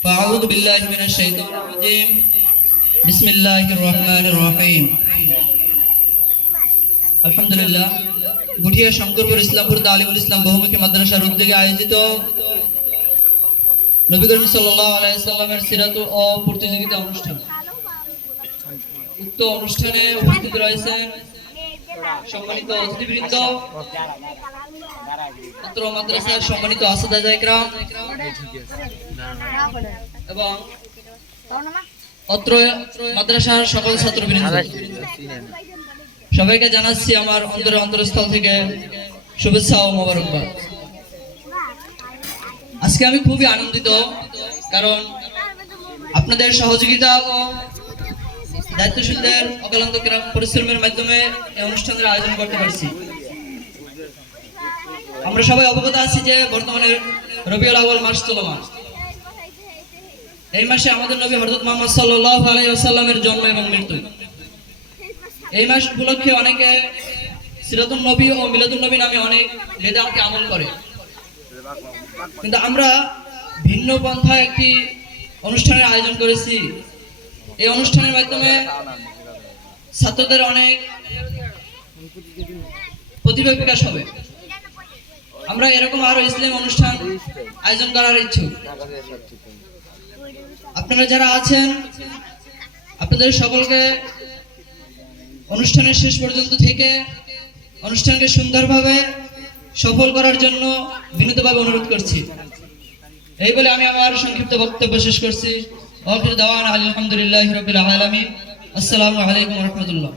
فأعوذ بالله من الشيطان الرجيم بسم الله الرحمن الرحيم الحمد لله গুটিয়া শঙ্করপুর ইসলামপুর তালিমুল ইসলাম বহুমুখী মাদ্রাসার উদ্যোগে আয়োজিত নবী করিম সাল্লাল্লাহু আলাইহি ওয়াসাল্লামের সিরাত ও প্রতিযোগিতা অনুষ্ঠান। উক্ত অনুষ্ঠানে উপস্থিত রয়েছেন সম্মানিত অতিথিবৃন্দ, ছাত্র মাদ্রাসার সম্মানিত আসাদায়ে ইকরাম এবং অত্র মাদ্রাসার সকল ছাত্রবৃন্দ, সবাইকে জানাচ্ছি আমার অন্তরস্থল থেকে শুভেচ্ছা ও মোবারকবাদ। আজকে আমি খুবই আনন্দিত, কারণ আপনাদের সহযোগিতা ও দায়িত্বশীলদের অক্লান্ত পরিশ্রমের মাধ্যমে এই অনুষ্ঠানের আয়োজন করতে পারছি। আমরা সবাই অবগত আছি যে বর্তমানে রবিউল আউয়াল মাস চলমান। এই মাসে আমাদের নবী হযরত মুহাম্মদ সাল্লাল্লাহু আলাইহি ওয়াসাল্লামের জন্ম এবং মৃত্যু। এই মাস উপলক্ষে অনেকে সিরাতুন নবী ও মিলাদুন নবী নামে অনেক বেদাতে আমল করে, কিন্তু আমরা ভিন্ন পন্থায় একটি অনুষ্ঠানের আয়োজন করেছি। এই অনুষ্ঠানের মাধ্যমে ছাত্রদের অনেক প্রতিভা বিকাশ হবে। আমরা এরকম আরো ইসলামী অনুষ্ঠান আয়োজন করার ইচ্ছুক। আপনারা যারা আছেন, আপনাদের সকলকে অনুষ্ঠানের শেষ পর্যন্ত থেকে অনুষ্ঠানকে সুন্দরভাবে সফল করার জন্য বিনীতভাবে অনুরোধ করছি। এই বলে আমি আমার সংক্ষিপ্ত বক্তব্য শেষ করছি। আখির দাওয়ানা আলহামদুলিল্লাহি রাব্বিল আলামিন। আসসালামু আলাইকুম ওয়া রাহমাতুল্লাহ।